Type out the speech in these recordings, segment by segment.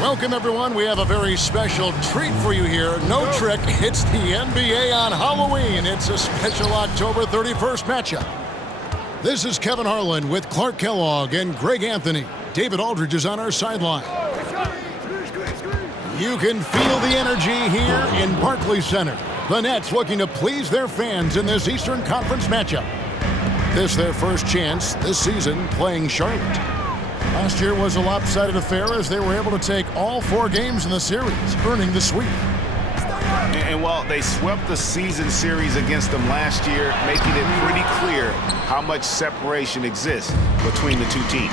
Welcome, everyone. We have a very special treat for you here. No trick, it's the NBA on Halloween. It's a special October 31st matchup. This is Kevin Harlan with Clark Kellogg and Greg Anthony. David Aldridge is on our sideline. You can feel the energy here in Barclays Center. The Nets looking to please their fans in this Eastern Conference matchup. This their first chance this season playing Charlotte. Last year was a lopsided affair as they were able to take all 4 games in the series, earning the sweep. And while they swept the season series against them last year, making it pretty clear how much separation exists between the two teams.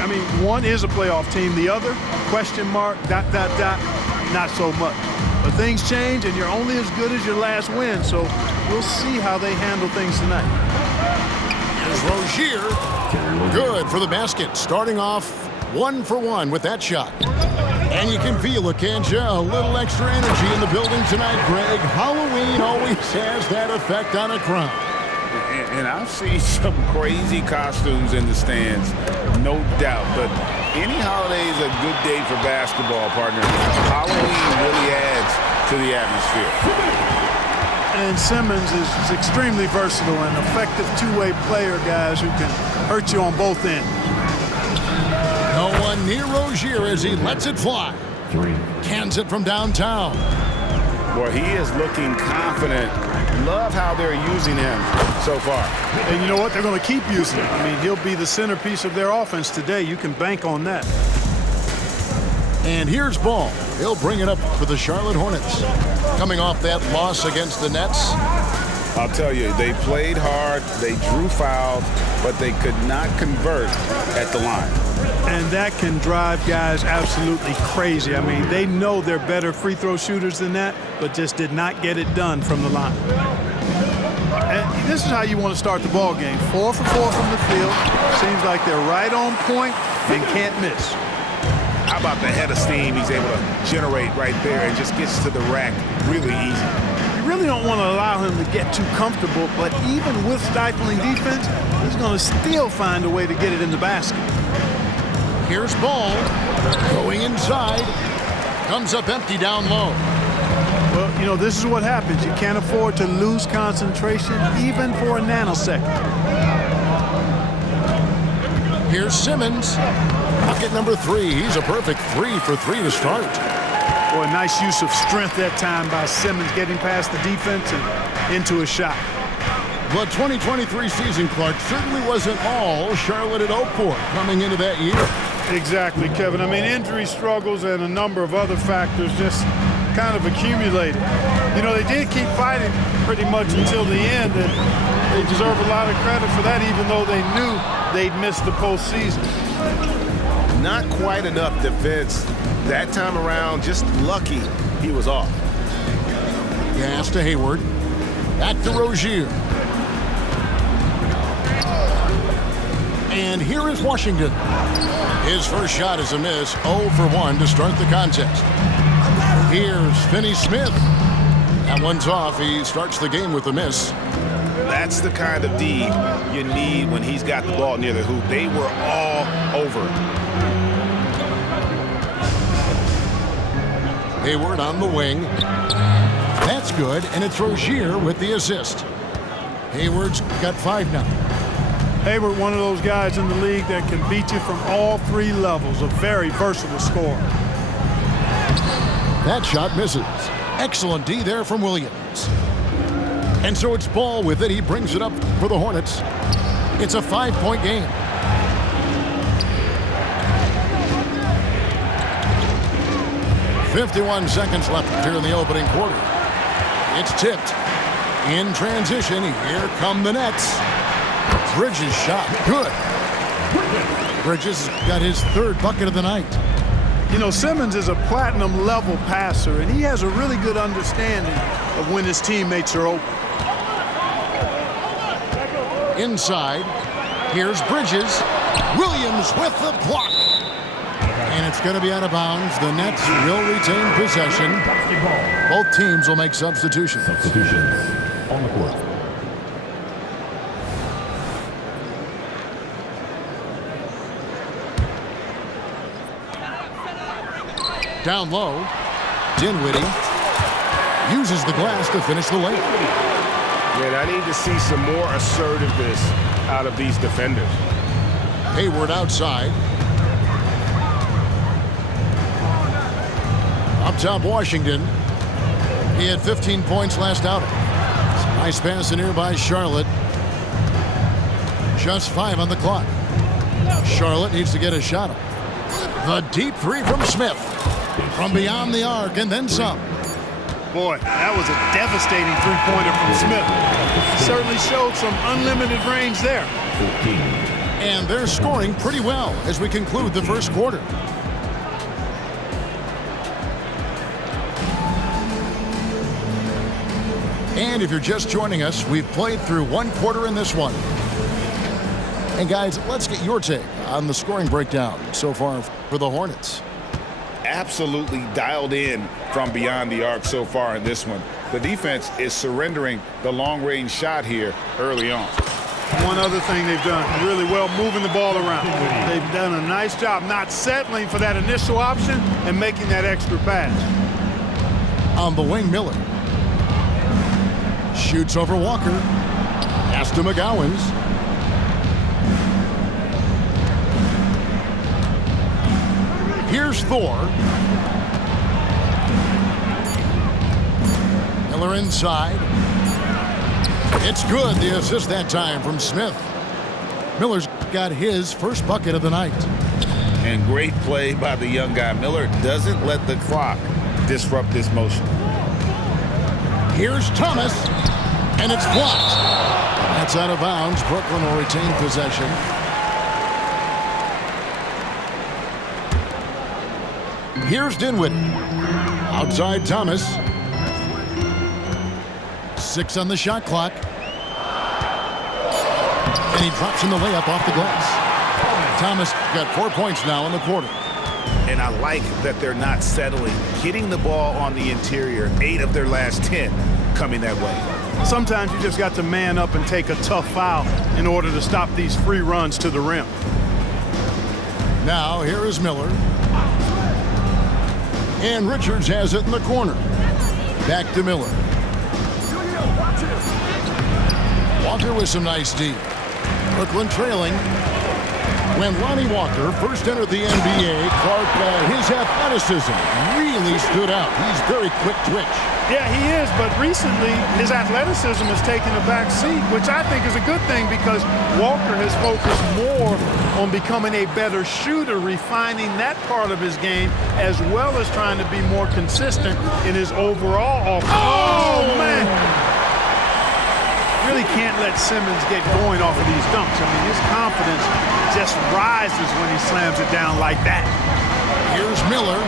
I mean, one is a playoff team. The other, question mark, ... not so much. But things change, and you're only as good as your last win. So we'll see how they handle things tonight. Here's Rozier. Good for the basket. Starting off 1 for 1 with that shot. And you can feel it, can't you? A little extra energy in the building tonight, Greg. Halloween always has that effect on a crowd. And I've seen some crazy costumes in the stands, no doubt. But any holiday is a good day for basketball, partner. Halloween really adds to the atmosphere. And Simmons is extremely versatile and effective two-way player, guys, who can hurt you on both ends. No one near Rozier as he lets it fly. 3. Cans it from downtown. Boy, he is looking confident. Love how they're using him so far. And you know what? They're going to keep using him. I mean, he'll be the centerpiece of their offense today. You can bank on that. And here's Ball. He'll bring it up for the Charlotte Hornets. Coming off that loss against the Nets. I'll tell you, they played hard, they drew fouls, but they could not convert at the line. And that can drive guys absolutely crazy. I mean, they know they're better free throw shooters than that, but just did not get it done from the line. And this is how you want to start the ball game. 4 for 4 from the field. Seems like they're right on point and can't miss. How about the head of steam he's able to generate right there and just gets to the rack really easy. You really don't want to allow him to get too comfortable, but even with stifling defense, he's going to still find a way to get it in the basket. Here's Ball. Going inside. Comes up empty down low. Well, you know, this is what happens. You can't afford to lose concentration even for a nanosecond. Here's Simmons. Bucket number 3. He's a perfect 3 for 3 to start. Boy, nice use of strength that time by Simmons, getting past the defense and into a shot. The 2023 season, Clark, certainly wasn't all Charlotte had hoped for coming into that year. Exactly, Kevin. I mean, injury struggles and a number of other factors just kind of accumulated. You know, they did keep fighting pretty much until the end, and they deserve a lot of credit for that, even though they knew they'd missed the postseason. Not quite enough defense that time around. Just lucky he was off. Pass to Hayward. Back to Rozier. And here is Washington. His first shot is a miss. 0 for 1 to start the contest. Here's Finney-Smith. That one's off. He starts the game with a miss. That's the kind of D you need when he's got the ball near the hoop. They were all over. Hayward on the wing. That's good, and it's Rozier with the assist. Hayward's got 5 now. Hayward, one of those guys in the league that can beat you from all 3 levels. A very versatile scorer. That shot misses. Excellent D there from Williams. And so it's Ball with it. He brings it up for the Hornets. It's a 5-point game. .51 seconds left here in the opening quarter. It's tipped. In transition, here come the Nets. Bridges shot. Good. Bridges got his 3rd bucket of the night. You know, Simmons is a platinum-level passer, and he has a really good understanding of when his teammates are open. Inside, here's Bridges. Williams with the block. And it's going to be out of bounds. The Nets will retain possession. Both teams will make substitutions. Substitutions on the court. Down low. Dinwiddie uses the glass to finish the layup. Man, I need to see some more assertiveness out of these defenders. Hayward outside. Up top, Washington. He had 15 points last outing. Nice pass in here by Charlotte. Just 5 on the clock. Charlotte needs to get a shot up. The deep three from Smith. From beyond the arc and then some. Boy, that was a devastating three-pointer from Smith. Certainly showed some unlimited range there. And they're scoring pretty well as we conclude the first quarter. And if you're just joining us, we've played through one quarter in this one. And guys, let's get your take on the scoring breakdown so far for the Hornets. Absolutely dialed in from beyond the arc so far in this one. The defense is surrendering the long-range shot here early on. One other thing they've done really well, moving the ball around. They've done a nice job not settling for that initial option and making that extra pass. On the wing, Miller. Shoots over Walker. Pass to McGowan's. Here's Thor. Miller inside. It's good. The assist that time from Smith. Miller's got his first bucket of the night. And great play by the young guy. Miller doesn't let the clock disrupt this motion. Here's Thomas. And it's blocked. That's out of bounds. Brooklyn will retain possession. Here's Dinwiddie. Outside Thomas. 6 on the shot clock. And he drops in the layup off the glass. Thomas got 4 points now in the quarter. And I like that they're not settling. Getting the ball on the interior, 8 of their last 10 coming that way. Sometimes you just got to man up and take a tough foul in order to stop these free runs to the rim. Now here is Miller. And Richards has it in the corner. Back to Miller. Walker with some nice D. Brooklyn trailing. When Lonnie Walker first entered the NBA, Clark, his athleticism really stood out. He's very quick twitch. Yeah, he is, but recently his athleticism has taken a back seat, which I think is a good thing because Walker has focused more on becoming a better shooter, refining that part of his game, as well as trying to be more consistent in his overall offense. Oh, man! Really can't let Simmons get going off of these dunks. I mean, his confidence just rises when he slams it down like that. Here's Miller.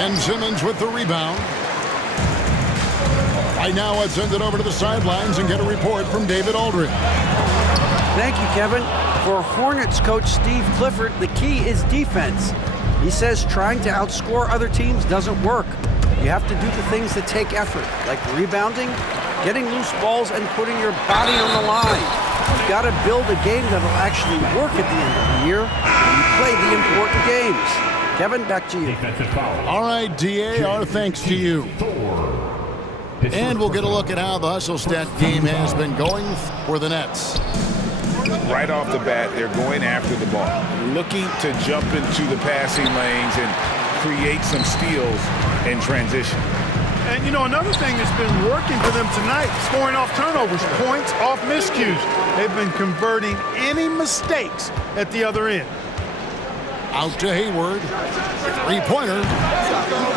And Simmons with the rebound. Right now, let's send it over to the sidelines and get a report from David Aldridge. Thank you, Kevin. For Hornets coach Steve Clifford, the key is defense. He says trying to outscore other teams doesn't work. You have to do the things that take effort, like rebounding, getting loose balls, and putting your body on the line. You've got to build a game that will actually work at the end of the year when you play the important games. Kevin, back to you. All right, DA, our thanks to you. And we'll get a look at how the hustle stat game has been going for the Nets. Right off the bat, they're going after the ball, looking to jump into the passing lanes and create some steals in transition. And, you know, another thing that's been working for them tonight, scoring off turnovers, points off miscues. They've been converting any mistakes at the other end. Out to Hayward. Three-pointer.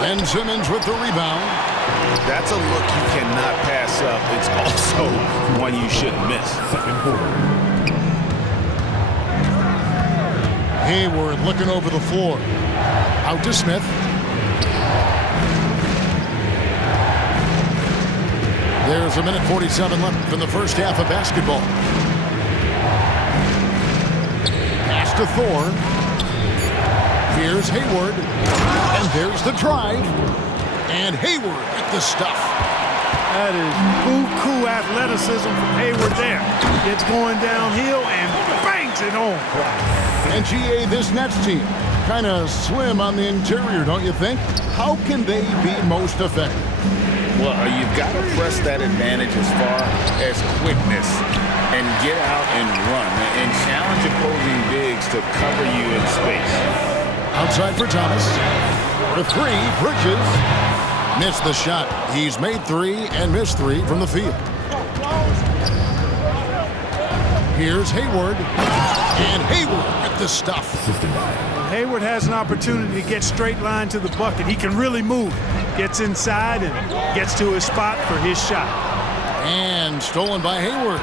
Ben Simmons with the rebound. That's a look you cannot pass up. It's also one you shouldn't miss. Second quarter. Hayward looking over the floor. Out to Smith. There's a minute 47 left in the first half of basketball. Pass to Thor. Here's Hayward. And there's the drive. And Hayward with the stuff. That is buku athleticism from Hayward there. Gets going downhill and bangs it home. And GA, this Nets team kind of slim on the interior, don't you think? How can they be most effective? Well, you've got to press that advantage as far as quickness and get out and run and challenge opposing bigs to cover you in space. Outside for Thomas. For three, Bridges. Missed the shot. He's made three and missed three from the field. Here's Hayward. And Hayward with the stuff. Hayward has an opportunity to get straight line to the bucket. He can really move. Gets inside and gets to his spot for his shot. And stolen by Hayward.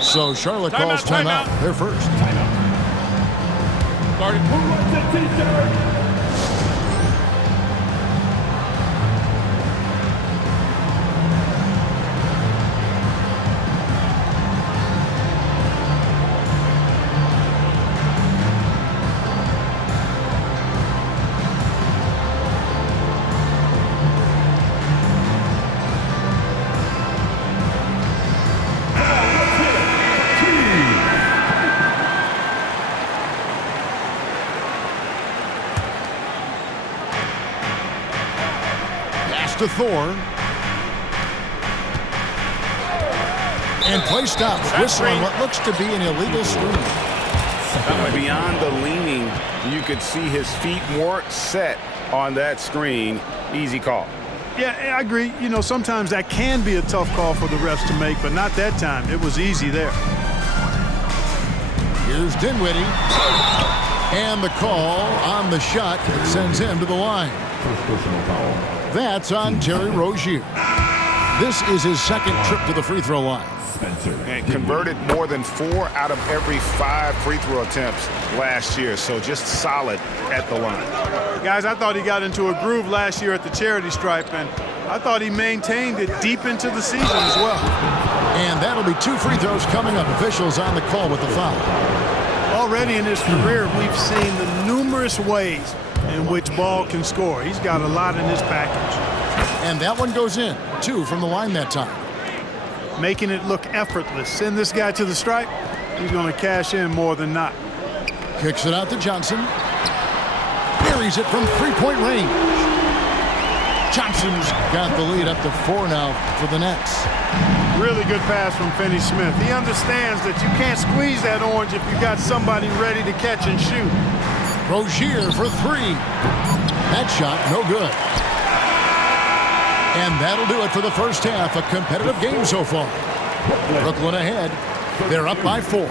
So Charlotte calls timeout. They're first. To Thor. And play stops. Whistling what looks to be an illegal screen. Beyond the leaning, you could see his feet more set on that screen. Easy call. Yeah, I agree. You know, sometimes that can be a tough call for the refs to make, but not that time. It was easy there. Here's Dinwiddie. And the call on the shot that sends him to the line. First personal foul. That's on Terry Rozier. This is his second trip to the free throw line. And converted more than 4 out of every 5 free throw attempts last year. So just solid at the line. Guys, I thought he got into a groove last year at the charity stripe, and I thought he maintained it deep into the season as well. And that'll be 2 free throws coming up. Officials on the call with the foul. Already in his career, we've seen the numerous ways in which Ball can score. He's got a lot in his package. And that one goes in. 2 from the line that time. Making it look effortless. Send this guy to the stripe. He's going to cash in more than not. Kicks it out to Johnson. Buries it from three-point range. Johnson's got the lead up to 4 now for the Nets. Really good pass from Finney-Smith. He understands that you can't squeeze that orange if you got somebody ready to catch and shoot. Rozier for 3. That shot, no good. And that'll do it for the first half. A competitive game so far. Brooklyn ahead. They're up by 4.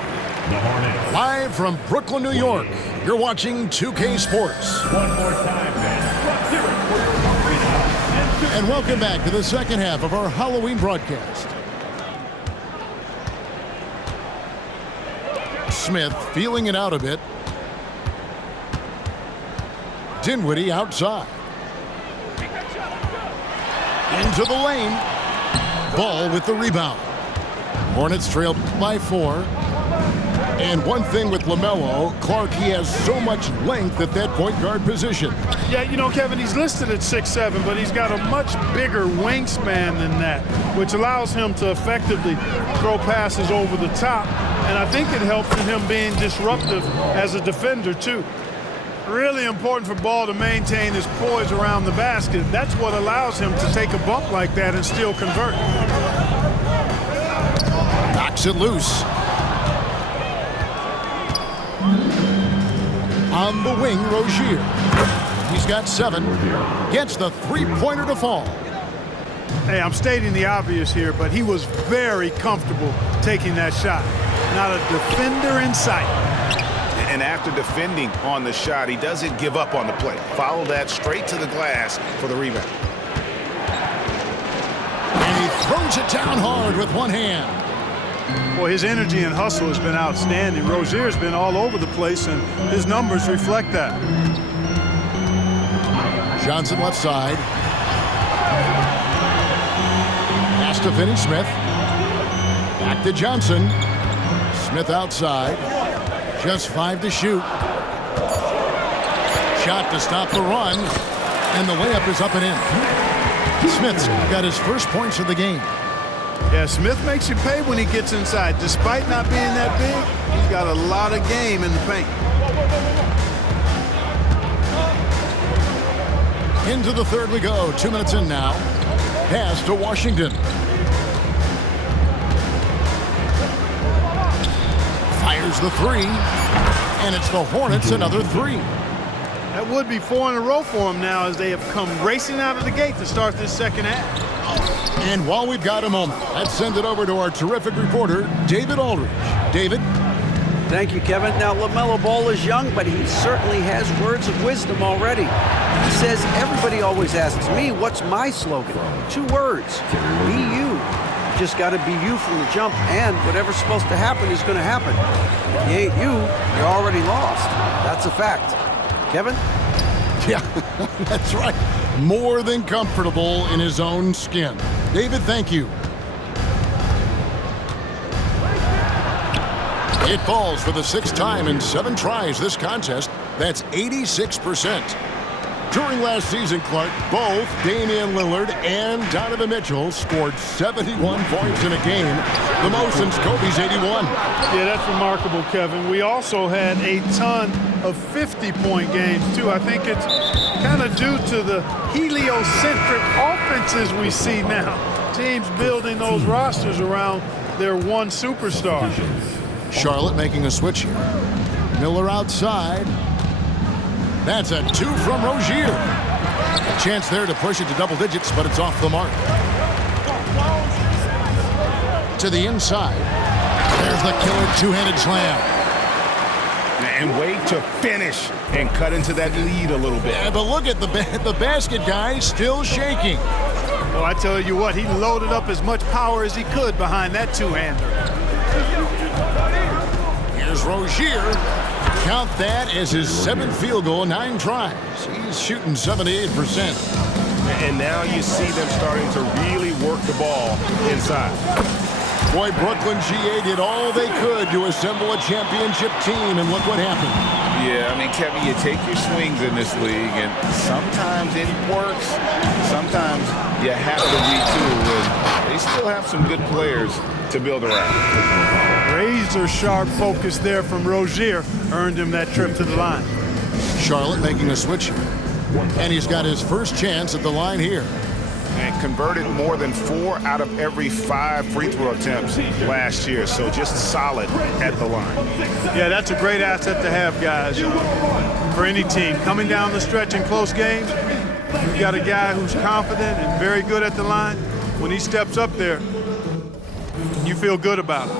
Live from Brooklyn, New York, you're watching 2K Sports. One more time, man. And welcome back to the second half of our Halloween broadcast. Smith feeling it out a bit. Dinwiddie outside. Into the lane. Ball with the rebound. Hornets trail by 4. And one thing with LaMelo, Clark, he has so much length at that point guard position. Yeah, you know, Kevin, he's listed at 6'7", but he's got a much bigger wingspan than that, which allows him to effectively throw passes over the top. And I think it helps in him being disruptive as a defender, too. Really important for Ball to maintain his poise around the basket. That's what allows him to take a bump like that and still convert. Knocks it loose. On the wing, Rozier. He's got 7. Gets the three-pointer to fall. Hey, I'm stating the obvious here, but he was very comfortable taking that shot. Not a defender in sight. And after defending on the shot, he doesn't give up on the play. Follow that straight to the glass for the rebound. And he throws it down hard with one hand. Boy, his energy and hustle has been outstanding. Rozier's been all over the place, and his numbers reflect that. Johnson left side. Pass to Finney-Smith. Back to Johnson. Smith outside. Just 5 to shoot. Shot to stop the run. And the layup is up and in. Smith's got his first points of the game. Yeah, Smith makes you pay when he gets inside. Despite not being that big, got a lot of game in the paint. Into the third we go. 2 minutes in now. Pass to Washington. Fires the three. And it's the Hornets another three. That would be 4 in a row for them now as they have come racing out of the gate to start this second half. And while we've got a moment, let's send it over to our terrific reporter, David Aldridge. David? Thank you, Kevin. Now, LaMelo Ball is young, but he certainly has words of wisdom already. He says, everybody always asks me, what's my slogan? 2 words, be you. You just got to be you from the jump, and whatever's supposed to happen is going to happen. If you ain't you, you're already lost. That's a fact. Kevin? Yeah, that's right. More than comfortable in his own skin. David, thank you. It falls for the 6th time in 7 tries this contest. That's 86%. During last season, Clark, both Damian Lillard and Donovan Mitchell scored 71 points in a game, the most since Kobe's 81. Yeah, that's remarkable, Kevin. We also had a ton of 50-point games, too. I think it's kind of due to the heliocentric offenses we see now. Teams building those rosters around their one superstar. Charlotte making a switch here. Miller outside. That's a 2 from Rozier. A chance there to push it to double digits, but it's off the mark. To the inside. There's the killer two-handed slam. And wait to finish and cut into that lead a little bit. Yeah, but look at the basket guy still shaking. Well, I tell you what, he loaded up as much power as he could behind that two-hander. Here's Rozier. Count that as his 7th field goal in 9 tries. He's shooting 78%. And now you see them starting to really work the ball inside. Boy, Brooklyn GA did all they could to assemble a championship team, and look what happened. Yeah, I mean, Kevin, you take your swings in this league, and sometimes it works. Sometimes you have to retool, and they still have some good players to build around. Razor-sharp focus there from Rozier earned him that trip to the line. Charlotte making a switch here. And he's got his first chance at the line here. And converted more than 4 out of every 5 free throw attempts last year, so just solid at the line. Yeah, that's a great asset to have, guys, for any team. Coming down the stretch in close games, you've got a guy who's confident and very good at the line. When he steps up there, you feel good about it.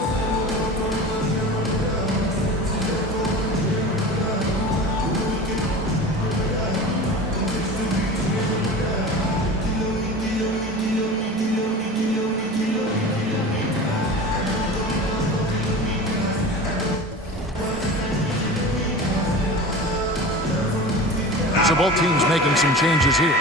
So both teams making some changes here.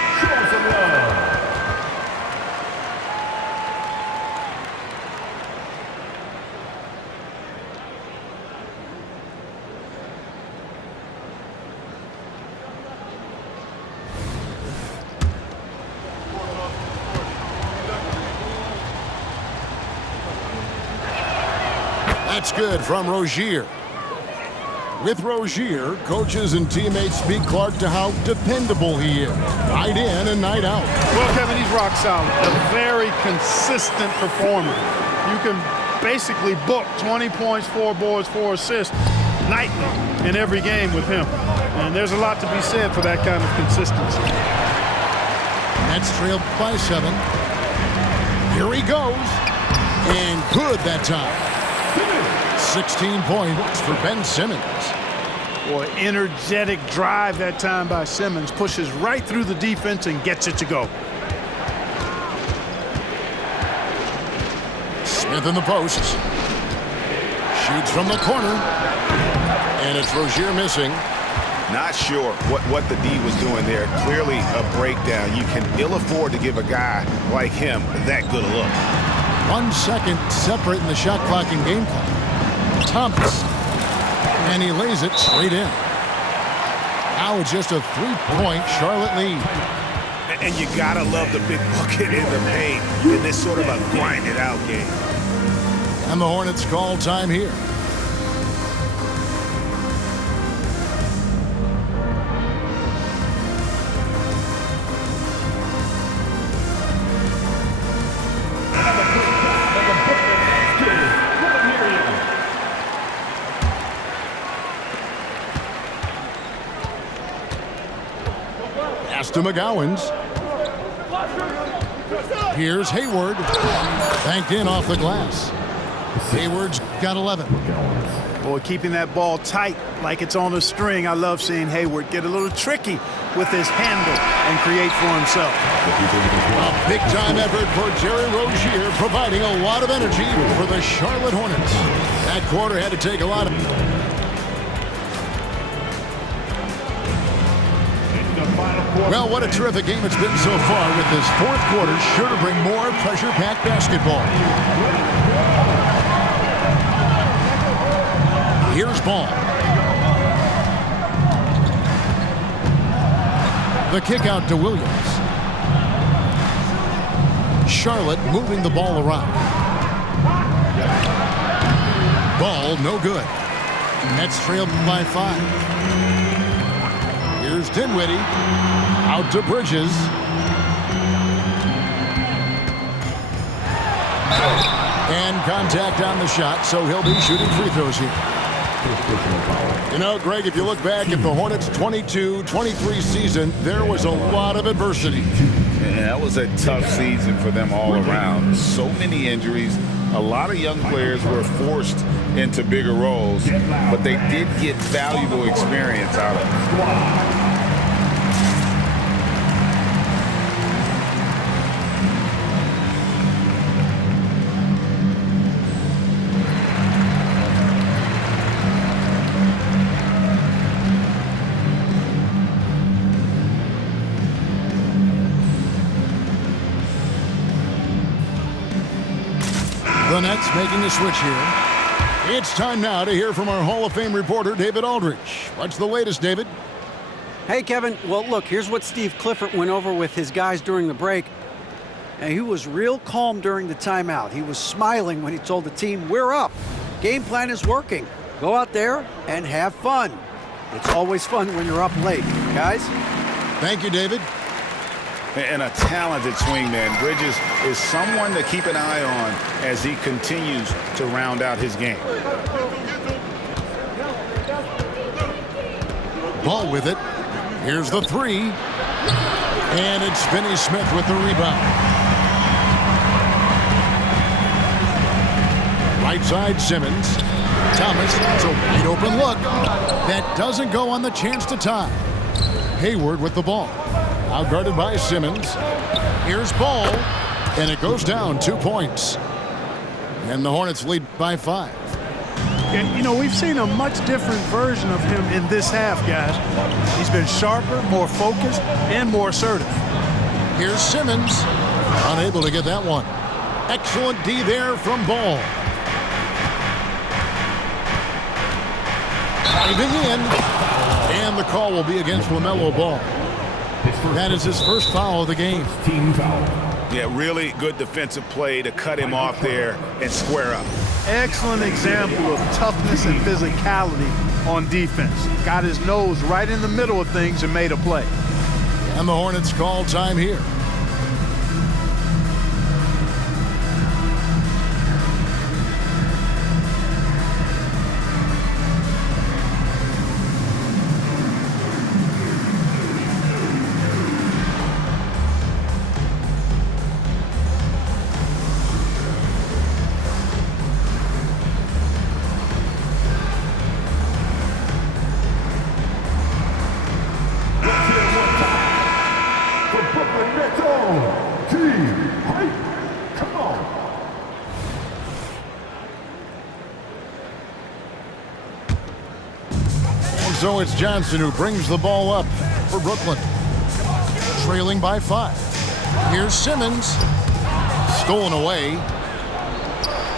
That's good from Rozier. With Rozier, coaches and teammates speak Clark to how dependable he is, night in and night out. Well, Kevin, he's rock solid. A very consistent performer. You can basically book 20 points, 4 boards, 4 assists nightly in every game with him. And there's a lot to be said for that kind of consistency. Nets trailed by 7. Here he goes. And good that time. 16 points for Ben Simmons. Boy, energetic drive that time by Simmons. Pushes right through the defense and gets it to go. Smith in the post. Shoots from the corner. And it's Rozier missing. Not sure what the D was doing there. Clearly a breakdown. You can ill afford to give a guy like him that good a look. 1 second separating the shot clock and game clock. Thomas. And he lays it straight in. Now it's just a 3-point Charlotte lead. And you gotta love the big bucket in the paint in this sort of a grinded out game. And the Hornets call time here. Pass to McGowan's. Here's Hayward. Banked in off the glass. Hayward's got 11. Boy, keeping that ball tight like it's on a string. I love seeing Hayward get a little tricky with his handle and create for himself. A big-time effort for Jerry Rozier, providing a lot of energy for the Charlotte Hornets. That quarter had to take a lot of... Well, what a terrific game it's been so far, with this fourth quarter sure to bring more pressure-packed basketball. Here's Ball. The kick out to Williams. Charlotte moving the ball around. Ball no good. Nets trailed by 5. Here's Dinwiddie. Out to Bridges. And contact on the shot, so he'll be shooting free throws here. You know, Greg, if you look back at the Hornets' 22-23 season, there was a lot of adversity. And that was a tough season for them all around. So many injuries. A lot of young players were forced into bigger roles, but they did get valuable experience out of it. The Nets making a switch here. It's time now to hear from our Hall of Fame reporter, David Aldridge. What's the latest, David? Hey, Kevin. Well, look, here's what Steve Clifford went over with his guys during the break. And he was real calm during the timeout. He was smiling when he told the team, we're up. Game plan is working. Go out there and have fun. It's always fun when you're up late, guys. Thank you, David. And a talented swingman. Bridges is someone to keep an eye on as he continues to round out his game. Ball with it. Here's the 3. And it's Finney Smith with the rebound. Right side, Simmons. Thomas, it's a wide open look. That doesn't go on the chance to tie. Hayward with the ball. Out guarded by Simmons. Here's Ball. And it goes down 2 points. And the Hornets lead by 5. And, you know, we've seen a much different version of him in this half, guys. He's been sharper, more focused, and more assertive. Here's Simmons. Unable to get that one. Excellent D there from Ball. Diving in. And the call will be against LaMelo Ball. That is his first foul of the game. Team foul. Yeah, really good defensive play to cut him off there and square up. Excellent example of toughness and physicality on defense. Got his nose right in the middle of things and made a play. And the Hornets call time here. So it's Johnson who brings the ball up for Brooklyn. Trailing by 5. Here's Simmons. Stolen away.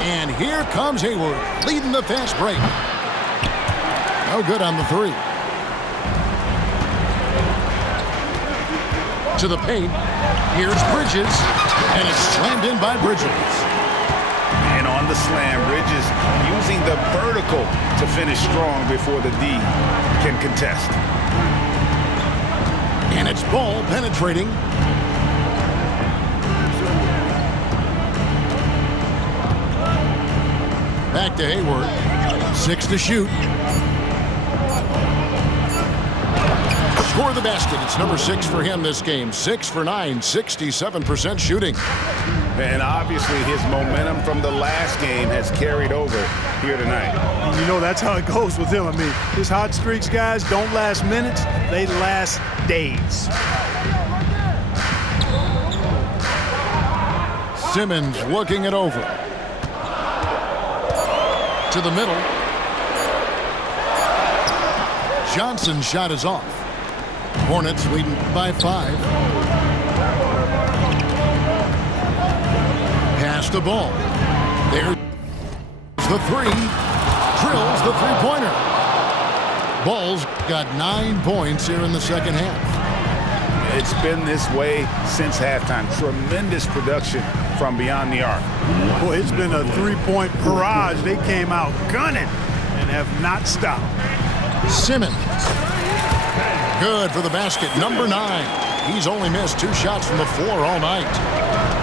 And here comes Hayward, leading the fast break. No good on the 3. To the paint. Here's Bridges. And it's slammed in by Bridges. And on the slam, Bridges using the vertical to finish strong before the D can contest. And it's Ball penetrating. Back to Hayward. 6 to shoot. for the basket. It's number 6 for him this game. 6 for 9, 67% shooting. And obviously his momentum from the last game has carried over here tonight. And you know that's how it goes with him. I mean, his hot streaks, guys, don't last minutes. They last days. Simmons looking it over. To the middle. Johnson's shot is off. Hornets leading by 5. Pass the ball. There's the 3. Drills the three-pointer. Bulls got 9 points here in the second half. It's been this way since halftime. Tremendous production from beyond the arc. Boy, it's been a three-point barrage. They came out gunning and have not stopped. Simmons. Good for the basket. Number 9. He's only missed 2 shots from the floor all night.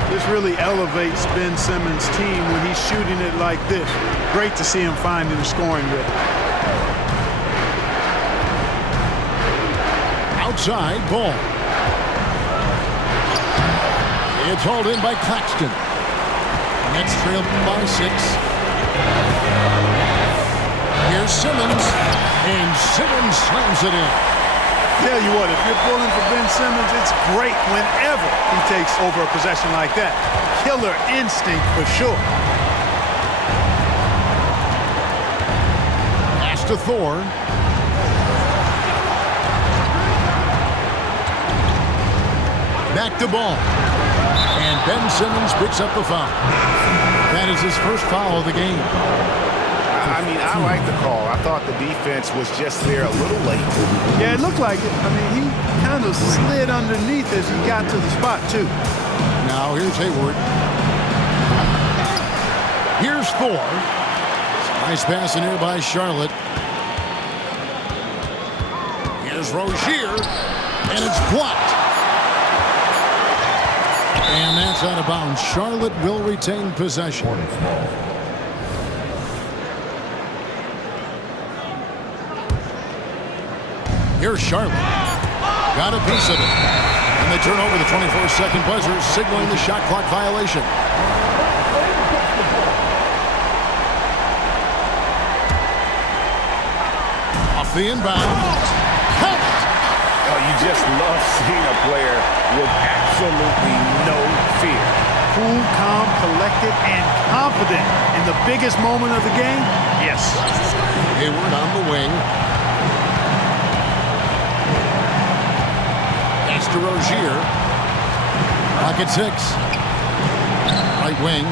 This really elevates Ben Simmons' team when he's shooting it like this. Great to see him finding the scoring rhythm. Outside ball. It's hauled in by Claxton. Nets trailed by 6. Here's Simmons, and Simmons slams it in. Tell you what, if you're pulling for Ben Simmons, it's great whenever he takes over a possession like that. Killer instinct for sure. Pass to Thor. Back to ball. And Ben Simmons picks up the foul. That is his first foul of the game. I mean, I like the call. I thought the defense was just there a little late. Yeah, it looked like it. I mean, he kind of slid underneath as he got to the spot, too. Now here's Hayward. Here's Thor. Nice pass in here by Charlotte. Here's Rozier. And it's blocked. And that's out of bounds. Charlotte will retain possession. Here's Charlotte. Got a piece of it. And they turn over the 24-second buzzer, signaling the shot clock violation. Off the inbound. Count it! Oh, you just love seeing a player with absolutely no fear. Cool, calm, collected, and confident in the biggest moment of the game. Yes. Hayward on the wing. Pass to Rozier. Pocket 6. Right wing.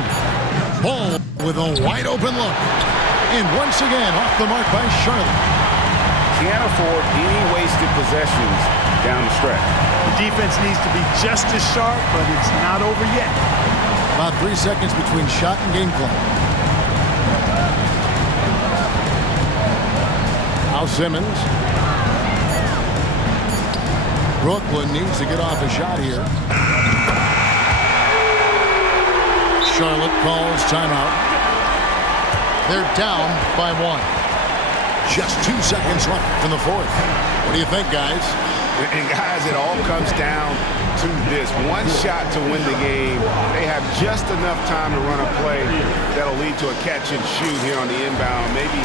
Ball with a wide open look. And once again off the mark by Charlotte. Can't afford any wasted possessions down the stretch. The defense needs to be just as sharp, but it's not over yet. About 3 seconds between shot and game clock. Now Simmons. Brooklyn needs to get off a shot here. Charlotte calls timeout. They're down by 1. Just 2 seconds left in the fourth. What do you think, guys? And guys, it all comes down to this. One shot to win the game. They have just enough time to run a play that'll lead to a catch and shoot here on the inbound. Maybe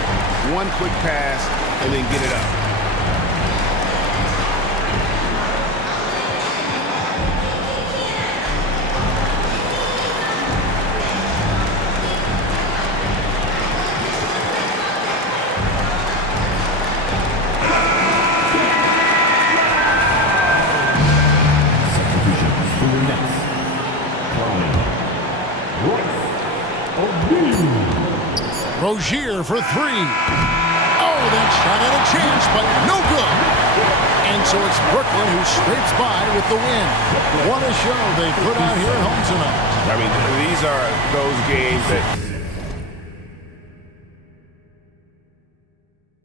one quick pass and then get it up. Rozier for 3. Oh, that shot had a chance, but no good. And so it's Brooklyn who scrapes by with the win. What a show they put out here at home tonight. I mean, these are those games that